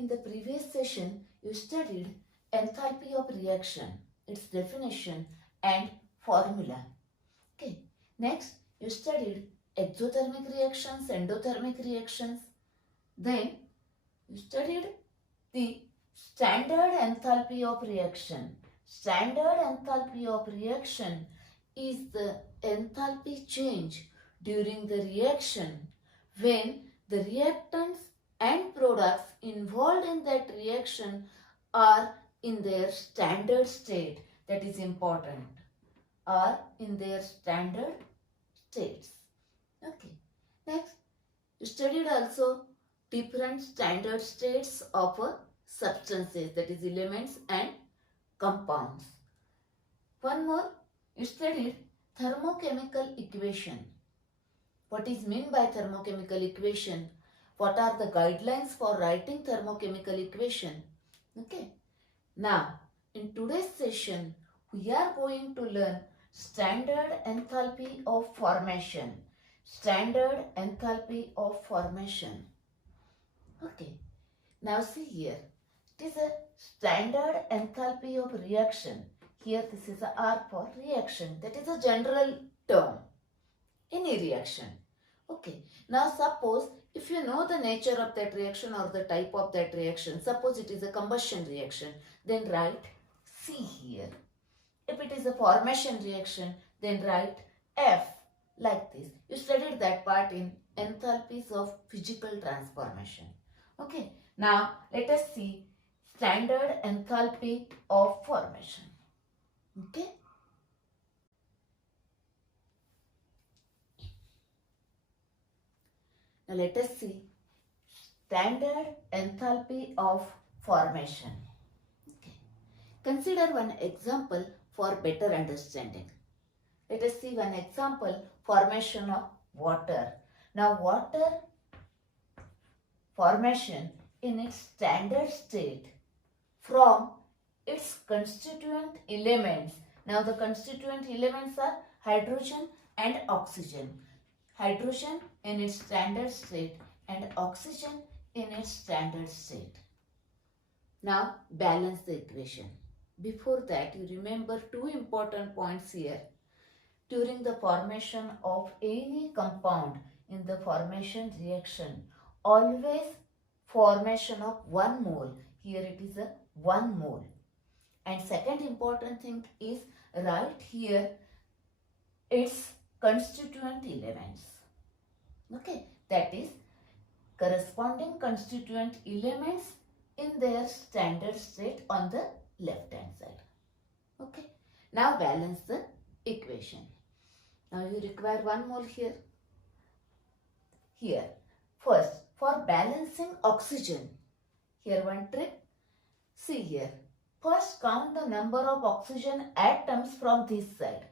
in the previous session, you studied enthalpy of reaction, its definition and formula. Okay. Next, you studied exothermic reactions, endothermic reactions. Then, you studied the standard enthalpy of reaction. Standard enthalpy of reaction is the enthalpy change during the reaction when the reactants and products involved in that reaction are in their standard state. That is important. Are in their standard states. Okay. Next, you studied also different standard states of substances, that is elements and compounds. One more, you studied thermochemical equation. What is meant by thermochemical equation? What are the guidelines for writing thermochemical equation? Okay. Now, in today's session, we are going to learn standard enthalpy of formation. Standard enthalpy of formation. Okay. Now see here. It is a standard enthalpy of reaction. Here this is a R for reaction. That is a general term. Any reaction. Okay. Now suppose if you know the nature of that reaction or the type of that reaction, suppose it is a combustion reaction, then write C here. If it is a formation reaction, then write F like this. You studied that part in enthalpies of physical transformation. Okay. Now let us see standard enthalpy of formation. Okay. Now let us see standard enthalpy of formation. Okay. Consider one example for better understanding. Let us see one example, formation of water. Now water formation in its standard state from its constituent elements. Now the constituent elements are hydrogen and oxygen. Hydrogen in its standard state and oxygen in its standard state. Now balance the equation. Before that, you remember two important points here. During the formation of any compound in the formation reaction, always formation of 1 mole. Here it is a 1 mole. And second important thing is right here its constituent elements. Okay, that is corresponding constituent elements in their standard state on the left hand side. Okay, now balance the equation. Now you require 1 mole here. Here, first for balancing oxygen, here one trick. See here, first count the number of oxygen atoms from this side.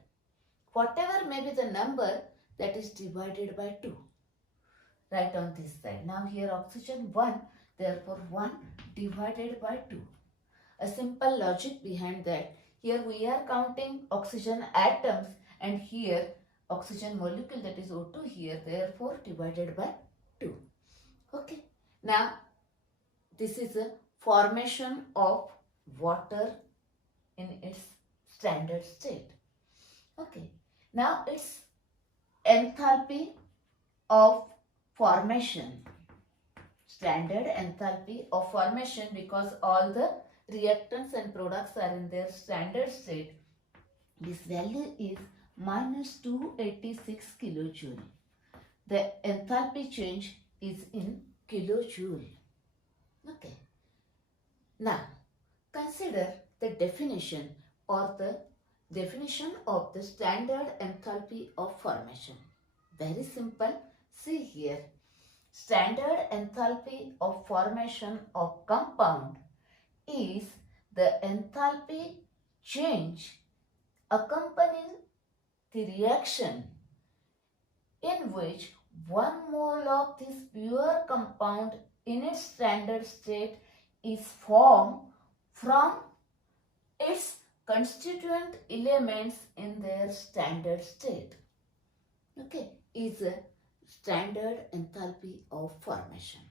Whatever may be the number, that is divided by 2. Right on this side. Now here oxygen 1, therefore 1 divided by 2. A simple logic behind that. Here we are counting oxygen atoms and here oxygen molecule, that is O2 here, therefore divided by 2. Okay. Now this is a formation of water in its standard state. Okay. Now its enthalpy of formation. Standard enthalpy of formation, because all the reactants and products are in their standard state. This value is minus 286 kilojoule. The enthalpy change is in kilojoule. Okay. Now, consider the definition or the definition of the standard enthalpy of formation. Very simple. See here. Standard enthalpy of formation of compound is the enthalpy change accompanying the reaction in which 1 mole of this pure compound in its standard state is formed from its constituent elements in their standard state. Okay, is a standard enthalpy of formation.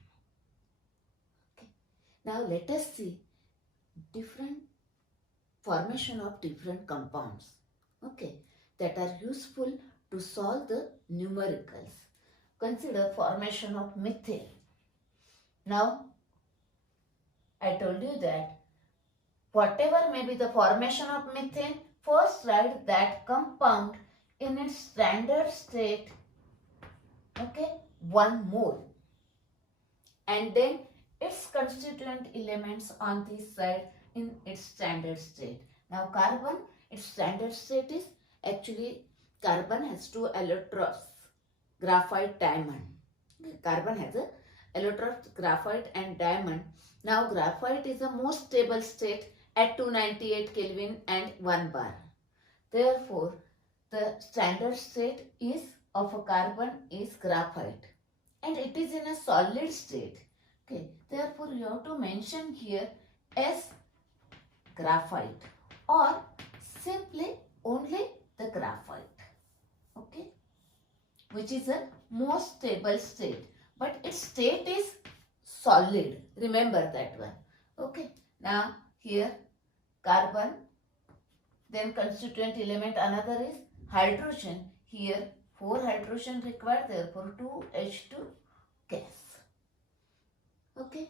Okay. Now let us see different formation of different compounds, okay, that are useful to solve the numericals. Consider formation of methane. Now, I told you that whatever may be the formation of methane, first write that compound in its standard state, okay, 1 mole, and then its constituent elements on this side in its standard state. Now carbon, its standard state is actually carbon has 2 electrons, graphite, diamond. Carbon has a electrons, graphite and diamond. Now graphite is the most stable state at 298 Kelvin and 1 bar. Therefore, the standard state is of a carbon is graphite and it is in a solid state. Okay, therefore you have to mention here as graphite or simply only the graphite, okay, which is a most stable state, but its state is solid. Remember that one. Okay, now here carbon, then constituent element another is hydrogen. Here 4 hydrogen required, therefore 2H2 gas. Okay,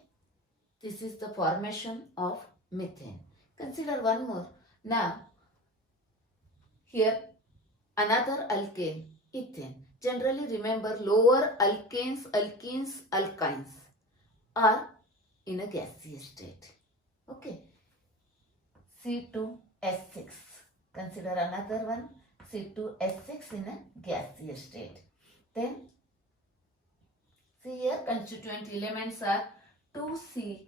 this is the formation of methane. Consider one more. Now here another alkane, ethane. Generally remember lower alkanes, alkenes, alkynes are in a gaseous state. Okay, C2H6. Consider another one, C2H6 in a gaseous state. Then see here constituent elements are 2C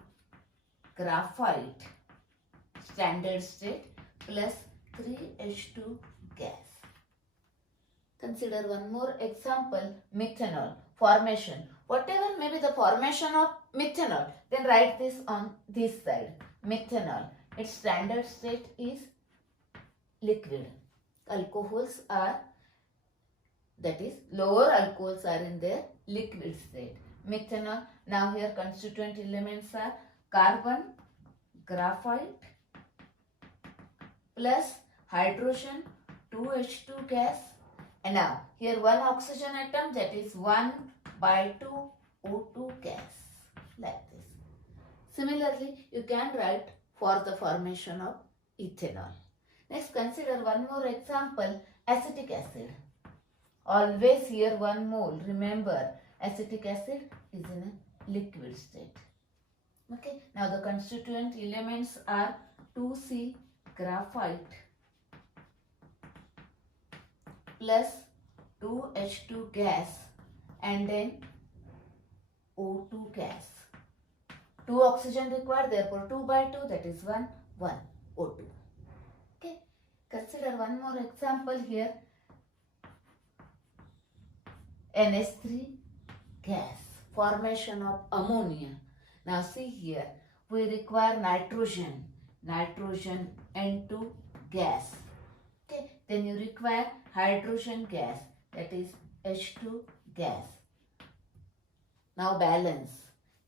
graphite standard state plus 3H2 gas. Consider one more example, methanol formation. Whatever may be the formation of methanol, then write this on this side. Methanol, its standard state is liquid. Alcohols are, that is lower alcohols are in their liquid state. Methanol, now here constituent elements are carbon, graphite plus hydrogen, 2H2 gas, and now here one oxygen atom, that is 1/2 O2 gas, like this. Similarly, you can write for the formation of ethanol. Next, consider one more example, acetic acid. Always here 1 mole. Remember, acetic acid is in a liquid state. Okay, now the constituent elements are 2C graphite plus 2H2 gas and then O2 gas. 2 oxygen required, therefore 2/2, that is 1 O2. Okay, consider one more example here, NH3 gas, formation of ammonia. Now see here, we require nitrogen N2 gas. Okay, then you require hydrogen gas, that is H2 gas. Now balance.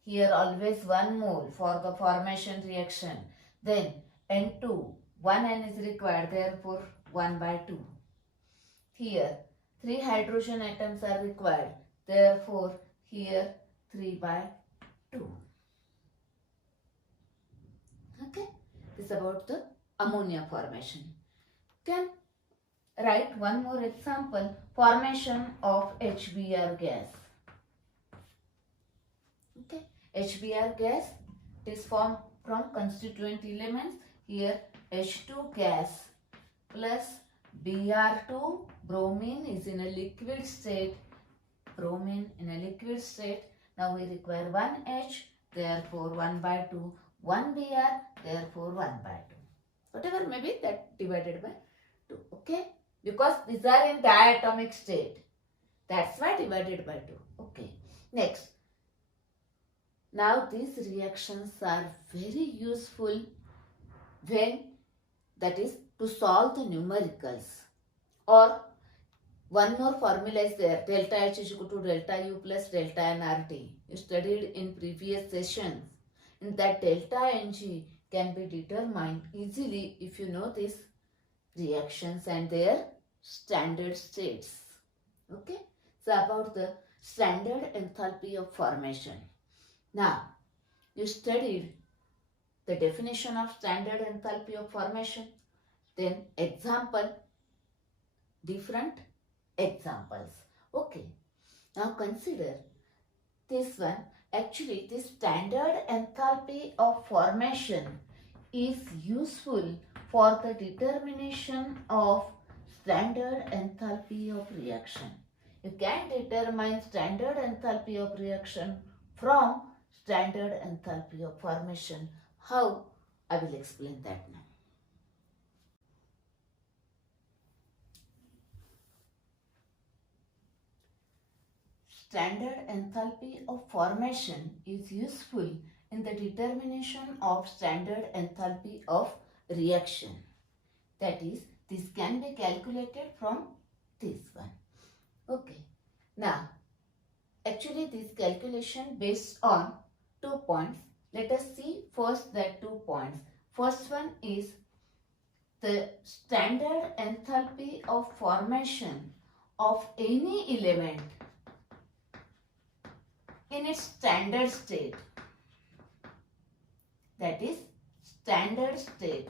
Here always 1 mole for the formation reaction. Then N2, 1 N is required, therefore 1/2. Here 3 hydrogen atoms are required, therefore here 3/2. Okay, this is about the ammonia formation. Can write one more example, formation of HBr gas. Okay, HBr gas is formed from constituent elements. Here H2 gas plus Br2, bromine is in a liquid state. Bromine in a liquid state. Now we require 1 H, therefore 1/2. 1 Br, therefore 1/2. Whatever may be, that divided by 2. Okay, because these are in diatomic state. That's why divided by 2. Okay, next. Now these reactions are very useful when, that is, to solve the numericals. Or one more formula is there, delta H is equal to delta U plus delta nRT. You studied in previous sessions. that delta Ng can be determined easily if you know these reactions and their standard states. Okay, so about the standard enthalpy of formation. Now, you studied the definition of standard enthalpy of formation, then different examples. Okay, now consider this one. Actually, this standard enthalpy of formation is useful for the determination of standard enthalpy of reaction. You can determine standard enthalpy of reaction from standard enthalpy of formation. How? I will explain that now. Standard enthalpy of formation is useful in the determination of standard enthalpy of reaction. That is, this can be calculated from this one. Okay. Now, actually this calculation based on 2 points. Let us see first that 2 points. First one is the standard enthalpy of formation of any element in its standard state. That is, standard state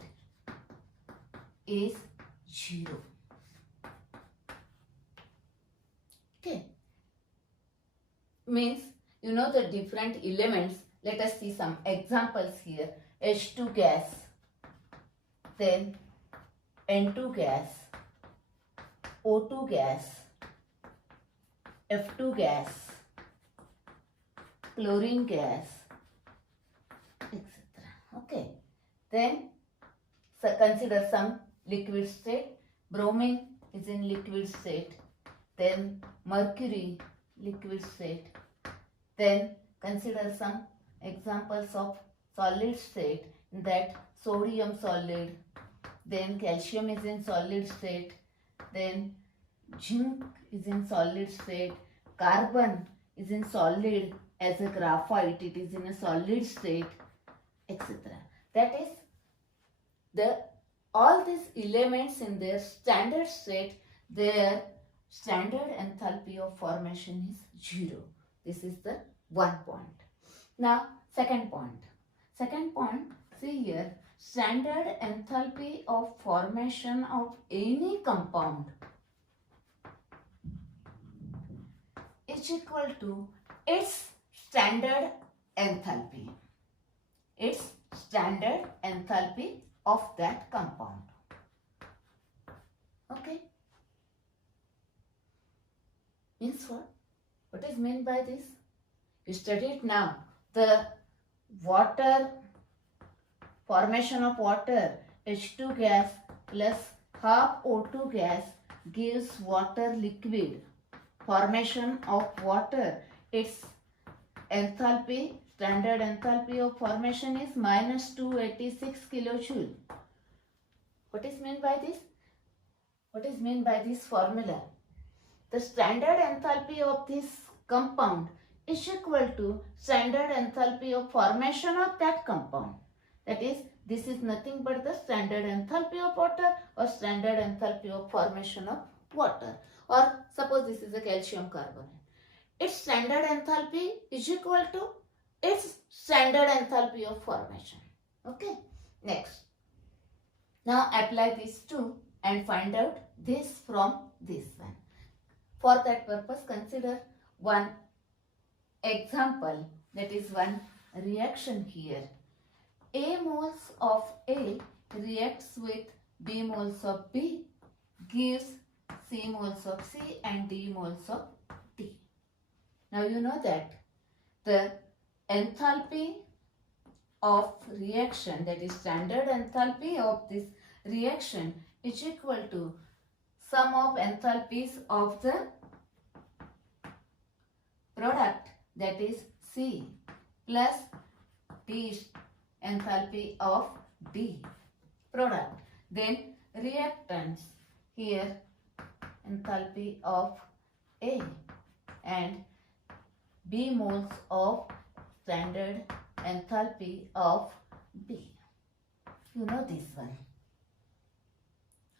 is 0. Okay. Means, you know the different elements. Let us see some examples here. H2 gas, then N2 gas, O2 gas, F2 gas, chlorine gas, etc. Okay. Then consider some liquid state. Bromine is in liquid state. Then mercury, liquid state. Then consider some examples of solid state, that sodium solid. Then calcium is in solid state. Then zinc is in solid state. Carbon is in solid as a graphite. It is in a solid state, etc. That is, all these elements in their standard state, their standard enthalpy of formation is 0. This is the 1 point. Now, second point. Second point, see here, standard enthalpy of formation of any compound is equal to its standard enthalpy. Its standard enthalpy of that compound. Okay. Means what? What is meant by this? You study it now. The water, formation of water, H2 gas plus half O2 gas gives water liquid. Formation of water, its enthalpy, standard enthalpy of formation is minus 286 kilojoule. What is meant by this? What is meant by this formula? The standard enthalpy of this compound is equal to standard enthalpy of formation of that compound. That is, this is nothing but the standard enthalpy of water or standard enthalpy of formation of water. Or suppose this is a calcium carbonate. Its standard enthalpy is equal to its standard enthalpy of formation. Okay. Next. Now apply these two and find out this from this one. For that purpose, consider one example, that is one reaction here. A moles of A reacts with B moles of B, gives C moles of C and D moles of D. Now you know that the enthalpy of reaction, that is standard enthalpy of this reaction, is equal to sum of enthalpies of the product, that is C, plus D enthalpy of D product. Then reactants, here enthalpy of A and B moles of standard enthalpy of B. You know this one.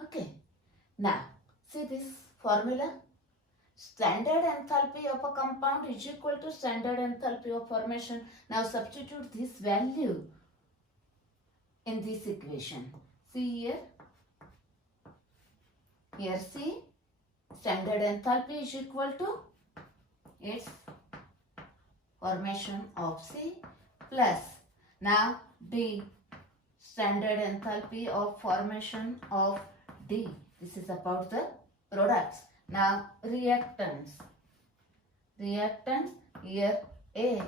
Okay. Now, see this formula. Standard enthalpy of a compound is equal to standard enthalpy of formation. Now substitute this value in this equation. See here. Here see, standard enthalpy is equal to its formation of C plus, now D, standard enthalpy of formation of D. This is about the products. Now reactants. Reactants, here A,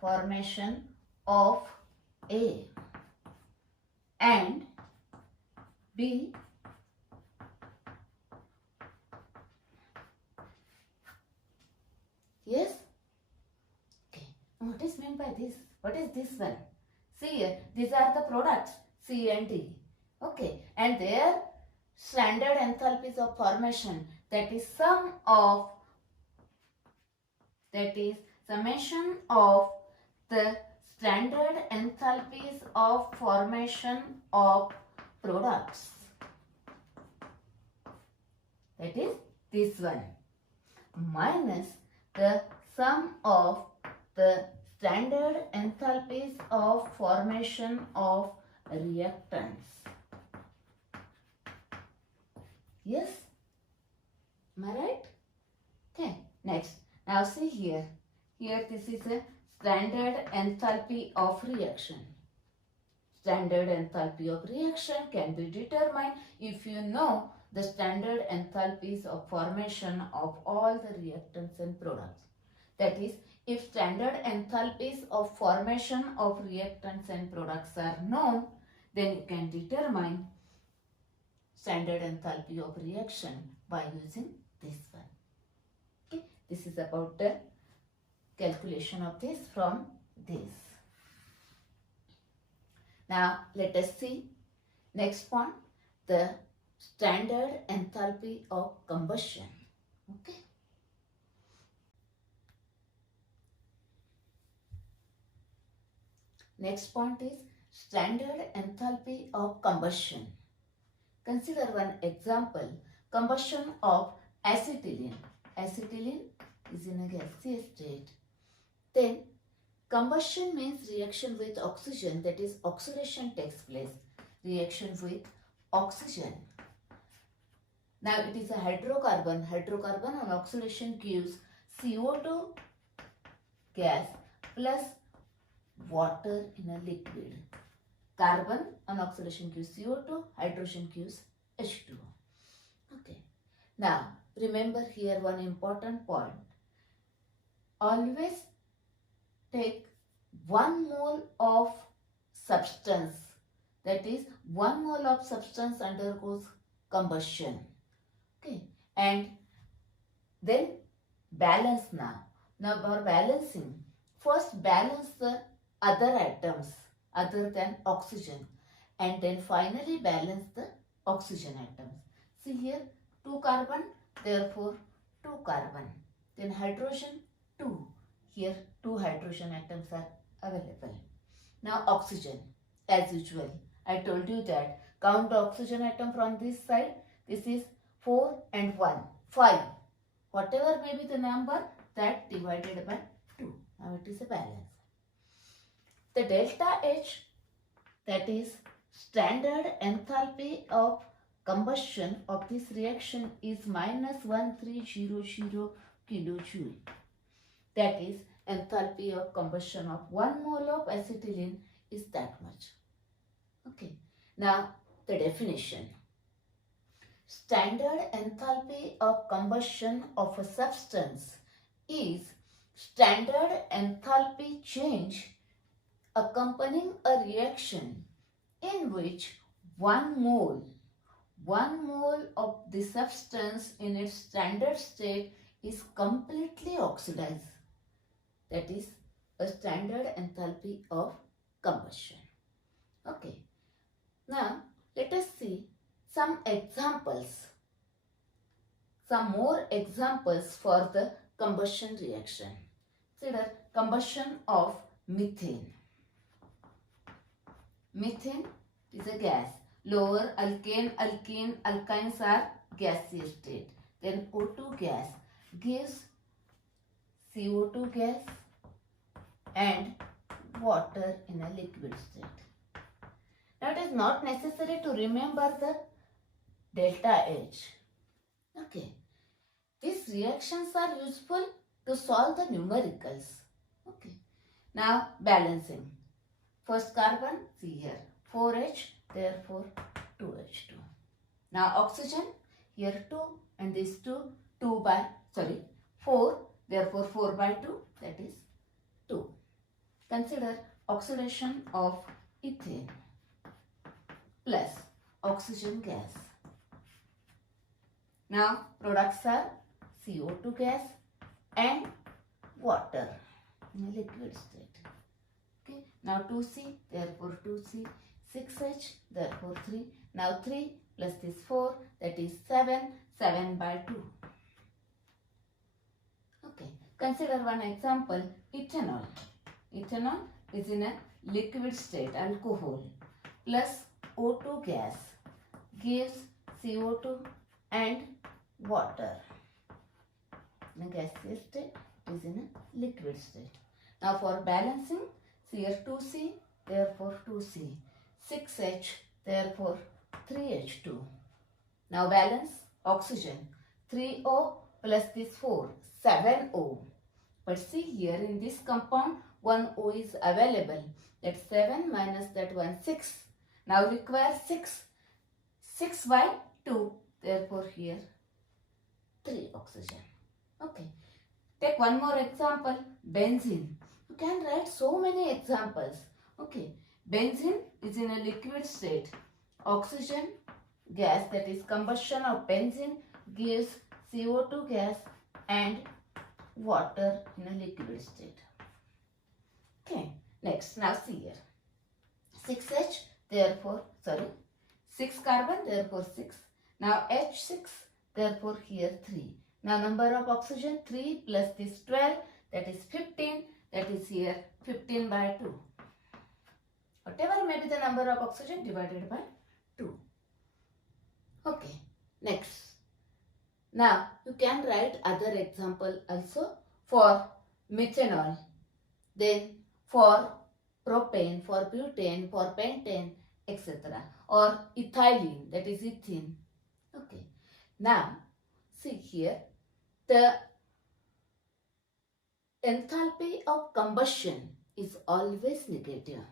formation of A, and B, yes? Okay. What is meant by this? What is this one? See here, these are the products C and D. Okay. And their standard enthalpies of formation, that is sum of, that is summation of the standard enthalpies of formation of products. That is this one, minus the sum of the standard enthalpies of formation of reactants. Yes? Am I right? Okay. Next. Now see here. Here this is a standard enthalpy of reaction. Standard enthalpy of reaction can be determined if you know the standard enthalpies of formation of all the reactants and products. That is, if standard enthalpies of formation of reactants and products are known, then you can determine standard enthalpy of reaction by using this one. Okay, this is about the calculation of this from this. Now let us see next point, the standard enthalpy of combustion. Okay. Next point is standard enthalpy of combustion. Consider one example, combustion of acetylene. Acetylene is in a gaseous state. Then combustion means reaction with oxygen, that is oxidation takes place. Reaction with oxygen. Now it is a hydrocarbon. Hydrocarbon on oxidation gives CO2 gas plus water in a liquid. Carbon on oxidation gives CO2, hydrogen gives H2O. Okay. Now remember here one important point. Always take 1 mole of substance, that is 1 mole of substance undergoes combustion. Okay, and then balance now. Now for balancing, first balance the other atoms other than oxygen, and then finally balance the oxygen atoms. See here 2 carbon, therefore 2 carbon. Then hydrogen 2. Here 2 hydrogen atoms are available. Now oxygen, as usual. I told you that count the oxygen atom from this side. This is 4 and 1, 5. Whatever may be the number, that divided by 2. Now it is a balance. The delta H, that is standard enthalpy of combustion of this reaction, is minus 1300 kilojoule. That is enthalpy of combustion of 1 mole of acetylene is that much. Okay. Now the definition. Standard enthalpy of combustion of a substance is standard enthalpy change accompanying a reaction in which 1 mole of the substance in its standard state is completely oxidized. That is a standard enthalpy of combustion. Okay. Now let us see some examples, some more examples for the combustion reaction. Consider combustion of methane. Methane is a gas. Lower alkane, alkene, alkynes are gaseous state. Then O2 gas gives CO2 gas and water in a liquid state. Now it is not necessary to remember the delta H. Okay. These reactions are useful to solve the numericals. Okay. Now balancing. First carbon, see here, 4H, therefore 2H2. Now oxygen, here 2 and this 4, therefore 4 by 2, that is 2. Consider oxidation of ethane plus oxygen gas. Now products are CO2 gas and water in a liquid state. Okay. Now 2C, therefore 2C, 6H, therefore 3. Now 3 plus this 4, that is 7, 7 by 2. Okay. Consider one example, ethanol. Ethanol is in a liquid state, alcohol, plus O2 gas gives CO2 and water. In a gaseous state, it is in a liquid state. Now for balancing, here 2C, therefore 2C, 6H, therefore 3H2. Now balance oxygen, 3O plus this 4, 7O. But see here in this compound, 1 O is available. That's 7 minus that 1, 6. Now require 6. 6 by 2. Therefore here 3 oxygen. Okay. Take one more example. Benzene. You can write so many examples. Okay. Benzene is in a liquid state. Oxygen gas, that is combustion of benzene, gives CO2 gas and water in a liquid state. Okay. Next. Now see here. 6H, therefore, 6 carbon, therefore 6. Now H6, therefore here 3. Now number of oxygen 3 plus this 12, that is 15, that is here 15 by 2. Whatever may be the number of oxygen divided by 2. Okay, next. Now you can write other example also for methanol, then for propane, for butane, for pentane, etc. Or ethylene, that is ethene. Okay. Now, see here, the enthalpy of combustion is always negative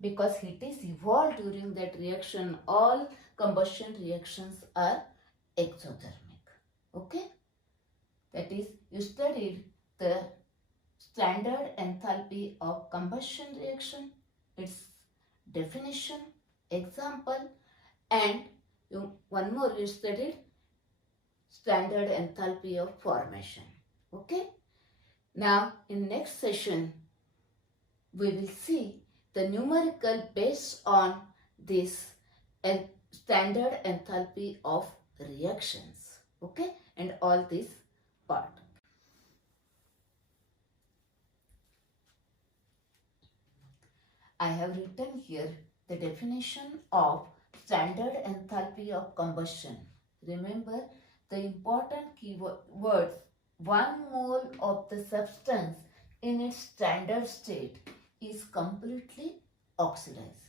because heat is evolved during that reaction. All combustion reactions are exothermic. Okay. That is, you studied the standard enthalpy of combustion reaction, its definition, example, and one more you studied standard enthalpy of formation. Okay. Now in next session we will see the numerical based on this standard enthalpy of reactions. Okay. And all this part. I have written here the definition of standard enthalpy of combustion. Remember the important keywords. 1 mole of the substance in its standard state is completely oxidized.